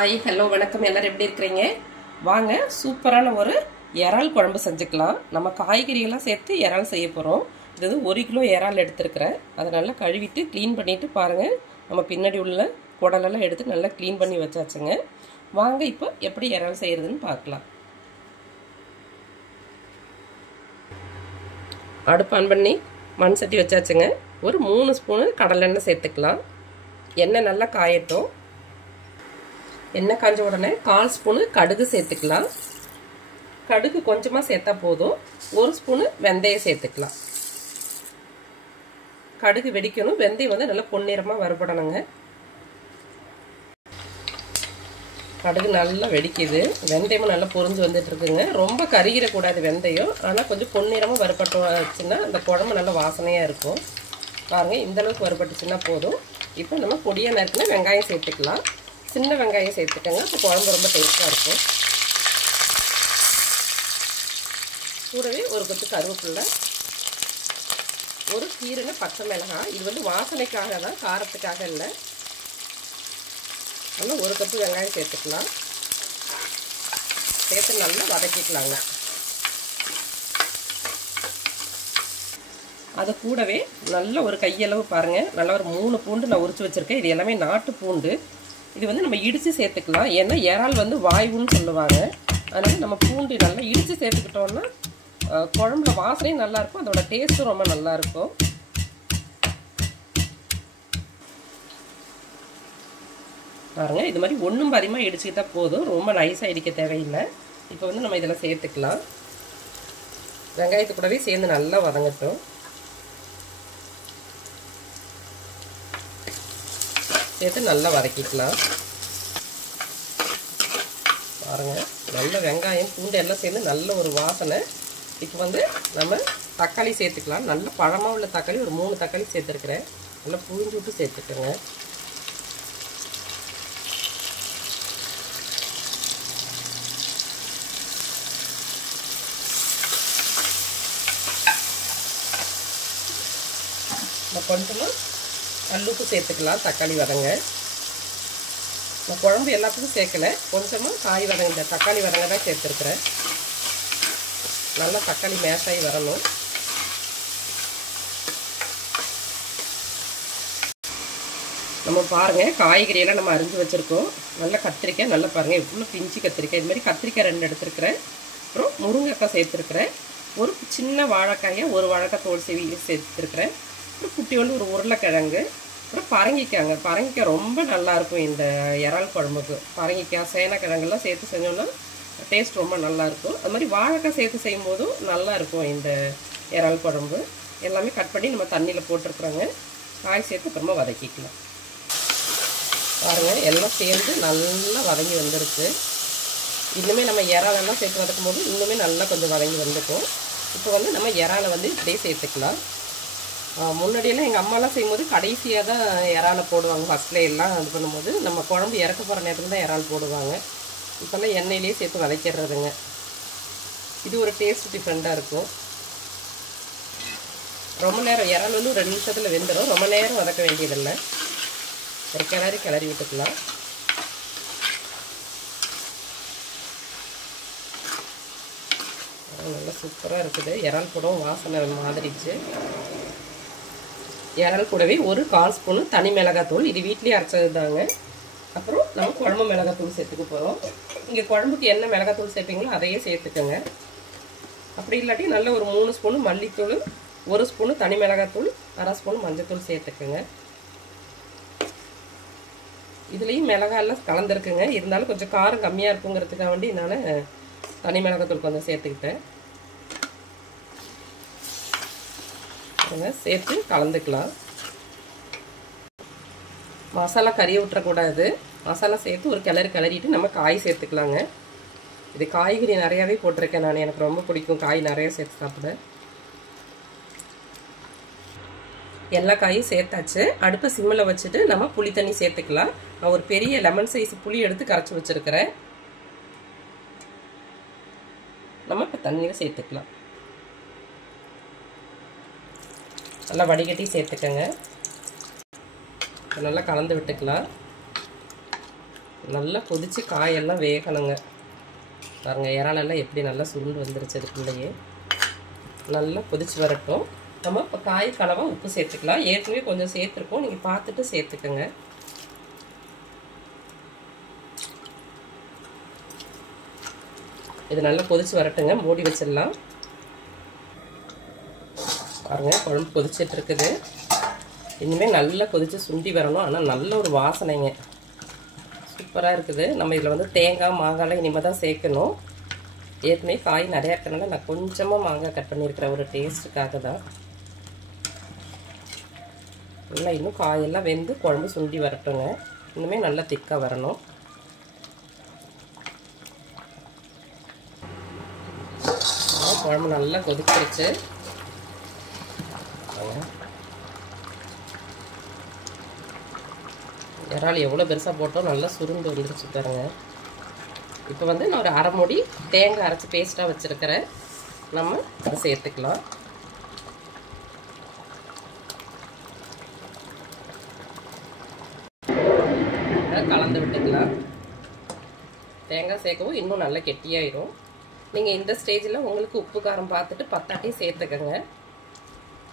Hi hello வணக்கம். எல்லாரும் எப்படி இருக்கிறீங்க? வாங்க சூப்பரான ஒரு இறால் குழம்பு செஞ்சுக்கலாம். நம்ம காய்கறியெல்லாம் சேர்த்து இறால் செய்ய போகிறோம். இது 1 கிலோ இறால் எடுத்துருக்கிறேன். அதை நல்லா கழுவிட்டு க்ளீன் பண்ணிவிட்டு பாருங்கள். நம்ம பின்னாடி உள்ள குடலெல்லாம் எடுத்து நல்லா க்ளீன் பண்ணி வச்சாச்சுங்க. வாங்க இப்போ எப்படி இறால் செய்கிறதுன்னு பார்க்கலாம். அடுப்பு ஆன் பண்ணி மண் சட்டி வச்சாச்சுங்க. ஒரு 3 ஸ்பூனு கடலெண்ணெய் சேர்த்துக்கலாம். எண்ணெய் நல்லா காயட்டும். எண்ணெய் காஞ்ச உடனே 1/4 ஸ்பூனு கடுகு சேர்த்துக்கலாம். கடுகு கொஞ்சமாக சேர்த்தா போதும். 1 ஸ்பூனு வெந்தயம் சேர்த்துக்கலாம். கடுகு வெடிக்கணும். வெந்தயம் வந்து நல்லா பொன்னிறமாக வறுபடணுங்க. கடுகு நல்லா வெடிக்குது. வெந்தயமும் நல்லா பொரிஞ்சு வந்துட்டு இருக்குங்க. ரொம்ப கருகிடக்கூடாது வெந்தயம். ஆனால் கொஞ்சம் பொன்னிறமாக வறுபட்டுச்சுன்னா அந்த குழம்பு நல்லா வாசனையாக இருக்கும். பாருங்கள், இந்தளவுக்கு வறுபட்டுச்சுன்னா போதும். இப்போ நம்ம பொடியாக நறுக்கின வெங்காயம் சேர்த்துக்கலாம். சின்ன வெங்காயம் சேர்த்துக்கோங்க. இப்போ குழம்பு ரொம்ப டேஸ்ட்டாக இருக்கும். கூடவே ஒரு கொத்து கருவேப்பிலை, ஒரு கீரைன பச்சை மிளகாய். இது வந்து வாசனைக்காக தான், காரத்துக்காக இல்லை. நல்லா 1 கப்பு வெங்காயம் சேர்த்துக்கலாம். சேர்த்து நல்லா வதக்கிக்கலாங்க. அது கூடவே நல்ல ஒரு கையளவு பாருங்கள், நல்லா ஒரு 3 பூண்டு நான் உரிச்சு வச்சுருக்கேன். இது எல்லாமே நாட்டு பூண்டு. இது வந்து நம்ம இடித்து சேர்த்துக்கலாம். ஏன்னா இறால் வந்து வாயுன்னு சொல்லுவாங்க. அதனால் நம்ம பூண்டு நல்லா இடித்து சேர்த்துக்கிட்டோம்னா குழம்புல வாசனையும் நல்லாயிருக்கும், அதோட டேஸ்ட்டும் ரொம்ப நல்லாயிருக்கும். பாருங்கள், இது மாதிரி ஒன்றும் அதிகமாக இடிச்சுக்கிட்டா போதும். ரொம்ப நைஸாக இடிக்க தேவையில்லை. இப்போ வந்து நம்ம இதில் சேர்த்துக்கலாம். வெங்காயத்து கூடவே சேர்ந்து நல்லா வதங்கட்டும். சேர்த்து நல்லா வதக்கிக்கலாம். பாருங்கள், நல்ல வெங்காயம் பூண்டு எல்லாம் சேர்ந்து நல்ல ஒரு வாசனை. இப்போ வந்து நம்ம தக்காளி சேர்த்துக்கலாம். நல்ல பழமாக உள்ள தக்காளி ஒரு 3 தக்காளி சேர்த்துருக்குறேன். நல்லா புழிஞ்சு விட்டு சேர்த்துக்கோங்க. கொஞ்சமாக கல்லுப்பு சேர்த்துக்கலாம். தக்காளி வதங்க. நான் குழம்பு எல்லாத்துக்கும் சேர்க்கலை. கொஞ்சமாக காய் வதங்க, தக்காளி வதங்க தான் சேர்த்துருக்குறேன். நல்லா தக்காளி மேஷ் ஆகி வரணும். நம்ம பாருங்கள், காய்கறியெல்லாம் நம்ம அரிஞ்சு வச்சுருக்கோம். நல்லா கத்திரிக்காய் நல்லா பாருங்கள், எவ்வளோ பிஞ்சு கத்திரிக்காய். இது மாதிரி கத்திரிக்காய் 2 எடுத்துருக்குறேன். அப்புறம் முருங்கைக்காய் சேர்த்துருக்குறேன். ஒரு சின்ன வாழைக்காயை, ஒரு வாழைக்காய் தோல் சீவி சேர்த்துருக்குறேன். அப்புறம் குட்டி வந்து ஒரு உருளைக்கிழங்கு. அப்புறம் பரங்கிக்காய்ங்க. பரங்கிக்காய் ரொம்ப நல்லாயிருக்கும் இந்த இறால் குழம்புக்கு. பரங்கிக்காய், சேனக்கிழங்கெல்லாம் சேர்த்து செஞ்சோன்னா டேஸ்ட் ரொம்ப நல்லாயிருக்கும். அது மாதிரி வாழைக்காய் சேர்த்து செய்யும்போதும் நல்லாயிருக்கும் இந்த இறால் குழம்பு. எல்லாமே கட் பண்ணி நம்ம தண்ணியில் போட்டிருக்குறோங்க. காய் சேர்த்து அப்புறமா வதக்கிக்கலாம். பாருங்கள், எல்லாம் சேர்ந்து நல்லா வதங்கி வந்துருக்கு. இன்னுமே நம்ம இறாலெல்லாம் சேர்த்து வதக்கும் போது இன்னுமே நல்லா கொஞ்சம் வதங்கி வந்துக்கும். இப்போ வந்து நம்ம இறாலை வந்து இப்படியே சேர்த்துக்கலாம். முன்னாடியெல்லாம் எங்கள் அம்மாலாம் செய்யும்போது கடைசியாக தான் இறாலை போடுவாங்க. ஃபஸ்ட்டில் எல்லாம் இது பண்ணும்போது நம்ம குழம்பு இறக்க போகிற நேரத்தில் தான் இறால் போடுவாங்க. இப்போல்லாம் எண்ணெயிலே சேர்த்து வதக்கிடுறதுங்க. இது ஒரு டேஸ்ட் டிஃப்ரெண்ட்டாக இருக்கும். ரொம்ப நேரம் இறால் வந்து 2 நிமிஷத்தில் வெந்துடும். ரொம்ப நேரம் வதக்க வேண்டியதில்லை. ஒரு கிளறி விட்டுக்கலாம். நல்லா சூப்பராக இருக்குது. இறால் கூடவும் வாசனை மாதிரிச்சு. இறால் கூடவே ஒரு 1/4 ஸ்பூனு தனி மிளகாத்தூள். இது வீட்லேயே அரைச்சது தாங்க. அப்புறம் நம்ம குழம்பு மிளகாத்தூள் சேர்த்துக்க போகிறோம். இங்கே குழம்புக்கு என்ன மிளகாத்தூள் சேர்ப்பீங்களோ அதையே சேர்த்துக்கோங்க. அப்படி இல்லாட்டி நல்ல ஒரு 3 ஸ்பூனு மல்லித்தூள், 1 ஸ்பூனு தனி மிளகாத்தூள், 1/2 ஸ்பூனு மஞ்சத்தூள் சேர்த்துக்கோங்க. இதுலேயும் மிளகாயெல்லாம் கலந்துருக்குங்க. இருந்தாலும் கொஞ்சம் காரம் கம்மியாக இருக்குங்கிறதுக்காக வேண்டி நான் தனி மிளகாத்தூள் கொஞ்சம் சேர்த்துக்கிட்டேன். சேர்த்து கலந்துக்கலாம். மசாலா கறியை விட்டுறக்கூடாது. மசாலா சேர்த்து ஒரு கிளறிட்டு நம்ம காய் சேர்த்துக்கலாங்க. இது காய்கறி நிறையாவே போட்டிருக்கேன் நான். எனக்கு ரொம்ப பிடிக்கும் காய் நிறையா சேர்த்து சாப்பிட. எல்லா காயும் சேர்த்தாச்சு. அடுப்பை சிம்மில் வச்சுட்டு நம்ம புளி தண்ணி சேர்த்துக்கலாம். நான் ஒரு பெரிய லெமன் சைஸ் புளி எடுத்து கரைச்சி வச்சுருக்கிறேன். நம்ம இப்போ தண்ணியில் சேர்த்துக்கலாம். நல்லா வடிகட்டி சேர்த்துக்கங்க. நல்லா கலந்து விட்டுக்கலாம். நல்லா கொதித்து காயெல்லாம் வேகணுங்க. பாருங்கள் இறாலெல்லாம் எப்படி நல்லா சுருண்டு வந்துருச்சு. அதுக்குள்ளேயே நல்லா கொதிச்சு வரட்டும். நம்ம இப்போ காய் கலவாக உப்பு சேர்த்துக்கலாம். ஏற்கனவே கொஞ்சம் சேர்த்துருக்கோம், நீங்கள் பார்த்துட்டு சேர்த்துக்கோங்க. இது நல்லா கொதிச்சு வரட்டுங்க. மூடி வச்சிடலாம். பாருங்க குழம்பு கொதிச்சிட்டு இருக்குது. இனிமேல் நல்லா கொதிச்சு சுண்டி வரணும். ஆனால் நல்ல ஒரு வாசனைங்க, சூப்பராக இருக்குது. நம்ம இதில் வந்து தேங்காய் மாங்காய்லாம் இனிமேல் தான் சேர்க்கணும். ஏற்கனவே காய் நிறையா இருக்கிறனால நான் கொஞ்சமாக மாங்காய் கட் பண்ணியிருக்கிறேன், ஒரு டேஸ்ட்டுக்காக தான். நல்லா இன்னும் காயெல்லாம் வெந்து குழம்பு சுண்டி வரட்டுங்க. இன்னுமே நல்லா திக்காக வரணும். குழம்பு நல்லா கொதிச்சிருச்சு. இறால் எவ்வளோ பெருசாக போட்டோம், நல்லா சுருண்டு வந்துருச்சு பாருங்க. இப்போ வந்து நான் ஒரு அரை மூடி தேங்காய் அரைச்சி பேஸ்ட்டாக வச்சுருக்கிறேன். நம்ம அதை சேர்த்துக்கலாம். கலந்து விட்டுக்கலாம். தேங்காய் சேர்க்கவும் இன்னும் நல்லா கெட்டியாயிரும். நீங்கள் இந்த ஸ்டேஜில் உங்களுக்கு உப்பு காரம் பார்த்துட்டு பத்தாட்டி சேர்த்துக்கங்க.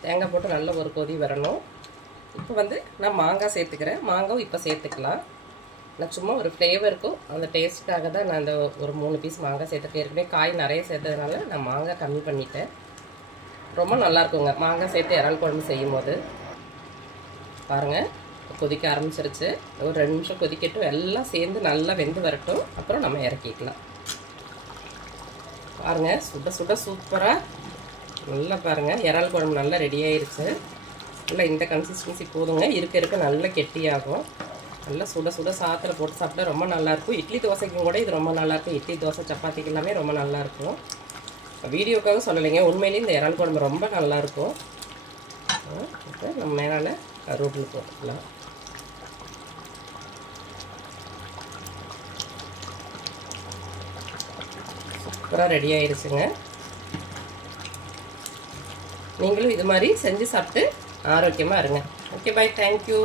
தேங்காய் போட்டு நல்ல ஒரு கொதி வரணும். இப்போ வந்து நான் மாங்காய் சேர்த்துக்கிறேன். மாங்காவும் இப்போ சேர்த்துக்கலாம். நான் சும்மா ஒரு ஃப்ளேவருக்கும் அந்த டேஸ்ட்டுக்காக தான் நான் அந்த ஒரு 3 பீஸ் மாங்காய் சேர்த்துருக்கேன். ஏற்கனவே காய் நிறைய சேர்த்ததுனால நான் மாங்காய் கம்மி பண்ணிட்டேன். ரொம்ப நல்லாயிருக்குங்க மாங்காய் சேர்த்து இறால் குழம்பு செய்யும் போது. பாருங்கள் கொதிக்க ஆரம்பிச்சிருச்சு. ஒரு 2 நிமிஷம் கொதிக்கட்டும். எல்லாம் சேர்ந்து நல்லா வெந்து வரட்டும். அப்புறம் நம்ம இறக்கிக்கலாம். பாருங்கள் சுட சுட சூப்பராக நல்லா பாருங்கள் இறால் குழம்பு நல்லா ரெடி ஆயிடுச்சு. நல்லா இந்த கன்சிஸ்டன்சி போதுங்க. இருக்க நல்லா கெட்டியாகும். நல்லா சுட சுட சாத்தில் போட்டு சாப்பிட்டா ரொம்ப நல்லாயிருக்கும். இட்லி தோசைக்கும் கூட இது ரொம்ப நல்லாயிருக்கும். இட்லி தோசை சப்பாத்திக்கு எல்லாமே ரொம்ப நல்லாயிருக்கும். வீடியோக்காக சொல்லலைங்க, உண்மையிலேயே இந்த இறால் குழம்பு ரொம்ப நல்லாயிருக்கும். இப்போ நம்ம மேலே கருவேப்பிலை போட்டுக்கலாம். சூப்பராக ரெடி ஆயிடுச்சுங்க. நீங்களும் இது மாதிரி செஞ்சு சாப்பிட்டு ஆரோக்கியமாக இருங்க. Okay bye, thank you.